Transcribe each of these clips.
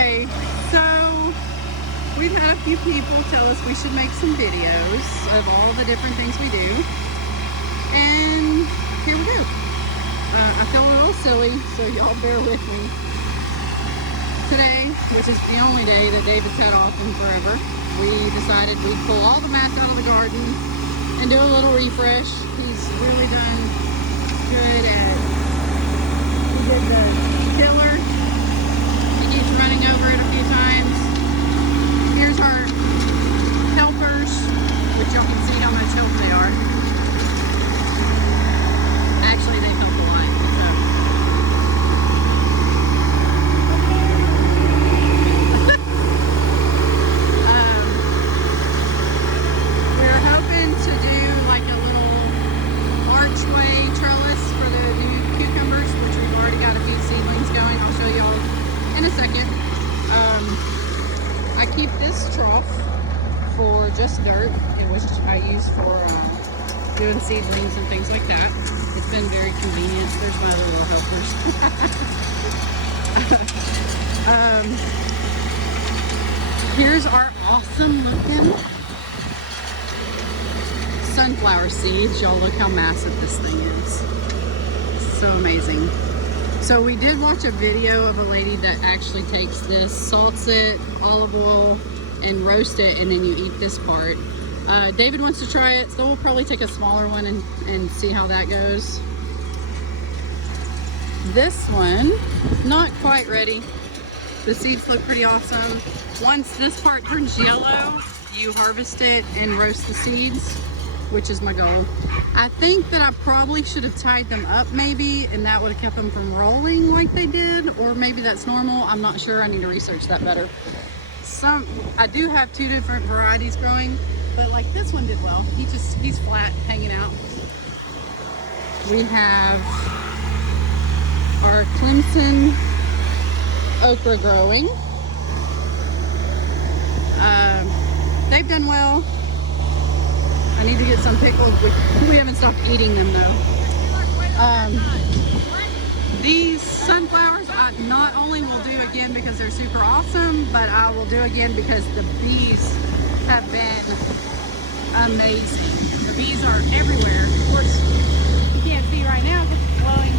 Okay, so we've had a few people tell us we should make some videos of all the different things we do. And here we go. I feel a little silly, so y'all bear with me. Today, which is the only day that David's had off in forever, we decided we'd pull all the mats out of the garden and do a little refresh. He's really done good at, he did the tiller. He keeps running over it a few times. Here's our helpers, which y'all can see how much help they are. Actually, they help a lot. We're hoping to do like a little archway trellis for the new cucumbers, which we've already got a few seedlings going. I'll show y'all in a second. I keep this trough for just dirt, which I use for doing seedlings and things like that. It's been very convenient. There's my little helpers. Here's our awesome looking sunflower seeds. Y'all look how massive this thing is. So amazing. So we did watch a video of a lady that actually takes this, salts it, olive oil, and roast it, and then you eat this part. David wants to try it, so we'll probably take a smaller one and see how that goes. This one, not quite ready. The seeds look pretty awesome. Once this part turns yellow, you harvest it and roast the seeds, which is my goal. I think that I probably should have tied them up maybe, and that would have kept them from rolling like they did, or maybe that's normal. I'm not sure. I need to research that better. I do have two different varieties growing, but like this one did well. He's flat, hanging out. We have our Clemson okra growing. They've done well. I need to get some pickled. We haven't stopped eating them though. These sunflowers I not only will do again because they're super awesome, but I will do again because the bees have been amazing. The bees are everywhere. Of course, you can't see right now because it's blowing.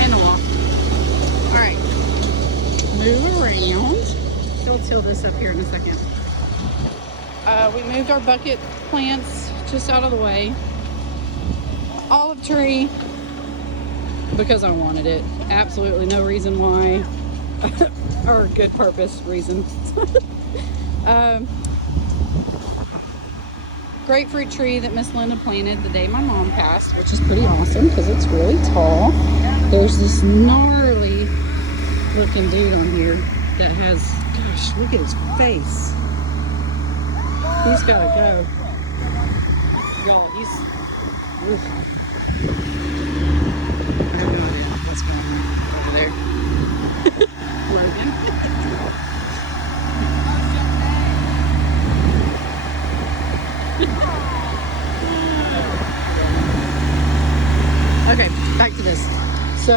And the wall. All right, move around. She'll till this up here in a second. We moved our bucket plants just out of the way. Olive tree, because I wanted it. Absolutely no reason why, or good purpose reason. Grapefruit tree that Miss Linda planted the day my mom passed, which is pretty awesome because it's really tall. There's this gnarly looking dude on here that has, gosh, look at his face. He's gotta go. Y'all, he's, ugh. I have no idea what's going on over there. Okay, back to this. So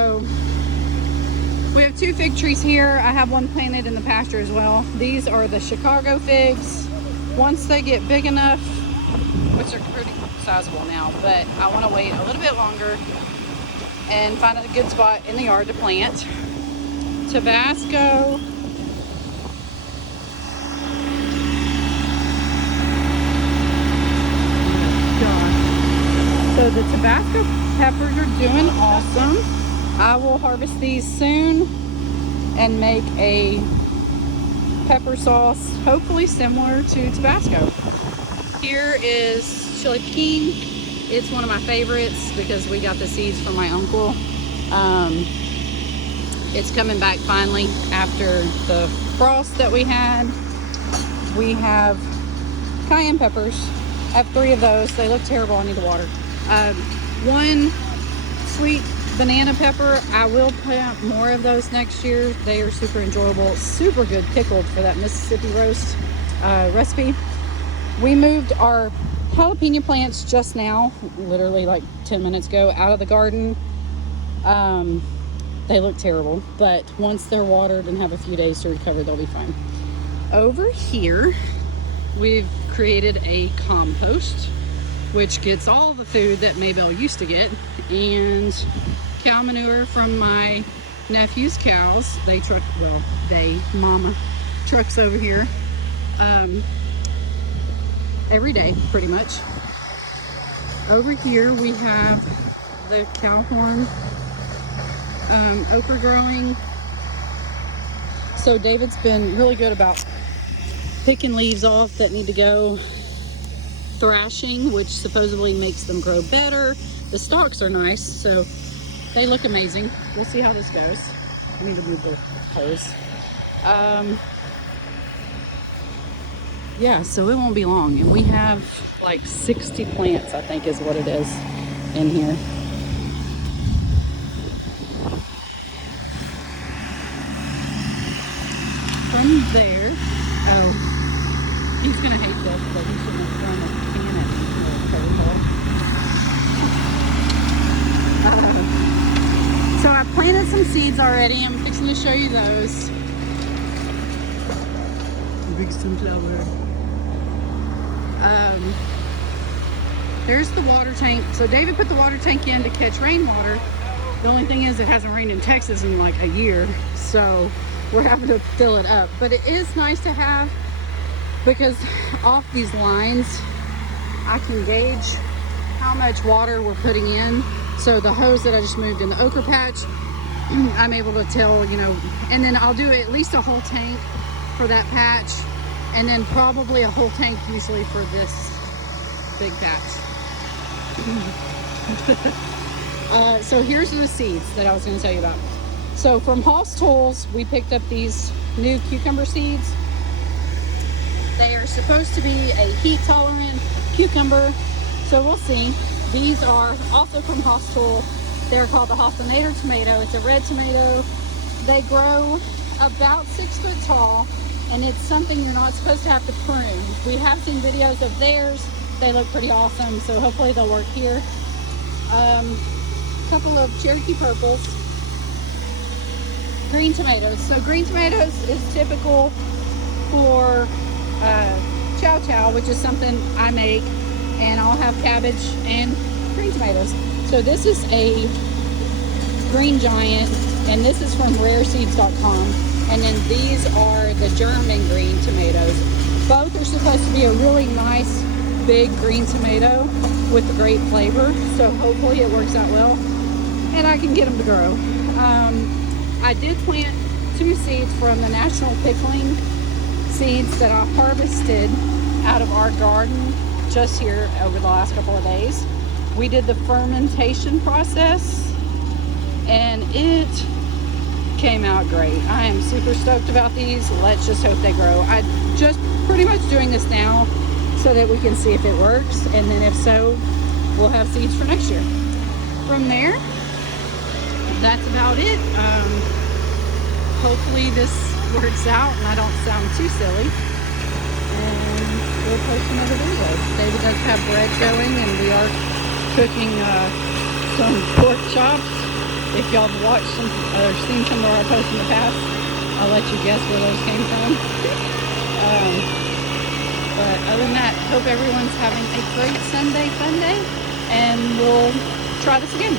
we have two fig trees here. I have one planted in the pasture as well. These are the Chicago figs. Once they get big enough, which are pretty sizable now, but I want to wait a little bit longer and find a good spot in the yard to plant. Tabasco. So the Tabasco peppers are doing awesome. I will harvest these soon and make a pepper sauce, hopefully similar to Tabasco. Here is chili pekin. It's one of my favorites because we got the seeds from my uncle. It's coming back finally after the frost that we had. We have cayenne peppers. I have 3 of those. They look terrible. I need to water. One sweet banana pepper. I will plant more of those next year. They are super enjoyable, super good pickled for that Mississippi roast recipe. We moved our jalapeno plants just now, literally like 10 minutes ago, out of the garden. They look terrible, but once they're watered and have a few days to recover, they'll be fine. Over here, we've created a compost, which gets all the food that Maybelle used to get, and cow manure from my nephew's cows. Mama trucks over here every day, pretty much. Over here, we have the cow horn okra growing. So David's been really good about picking leaves off that need to go, thrashing, which supposedly makes them grow better. The stalks are nice, so they look amazing. We'll see how this goes. I need to move the hose. Yeah, so it won't be long. And we have like 60 plants, I think is what it is in here. From there, oh, he's gonna hate this, but he shouldn't have thrown a can at me. So I planted some seeds already. I'm fixing to show you those. Big sunflower. There's the water tank. So David put the water tank in to catch rainwater. The only thing is it hasn't rained in Texas in like a year, so we're having to fill it up. But it is nice to have, because off these lines I can gauge how much water we're putting in. So the hose that I just moved in the okra patch, I'm able to tell, you know, and then I'll do at least a whole tank for that patch, and then probably a whole tank usually for this big patch. So here's the seeds that I was going to tell you about. So from Hoss Tools, we picked up these new cucumber seeds. They are supposed to be a heat tolerant cucumber, so we'll see. These are also from Hoss Tool. They're called the Hossinator tomato. It's a red tomato. They grow about 6 foot tall, and it's something you're not supposed to have to prune. We have seen videos of theirs. They look pretty awesome, so hopefully they'll work here. A couple of Cherokee purples. Green tomatoes. So green tomatoes is typical for chow chow, which is something I make, and I'll have cabbage and green tomatoes. So this is a green giant, and this is from rareseeds.com. And then these are the German green tomatoes. Both are supposed to be a really nice big green tomato with a great flavor. So hopefully it works out well and I can get them to grow. I did plant 2 seeds from the National Pickling seeds that I harvested out of our garden just here over the last couple of days. We did the fermentation process and it came out great. I am super stoked about these. Let's just hope they grow. I'm just pretty much doing this now so that we can see if it works, and then if so, we'll have seeds for next year. From there, that's about it. Hopefully this works out and I don't sound too silly, and we'll post another video. David does have bread going, and we are cooking some pork chops. If y'all have watched some or seen some of our posts in the past, I'll let you guess where those came from. But other than that, hope everyone's having a great Sunday fun day, and we'll try this again.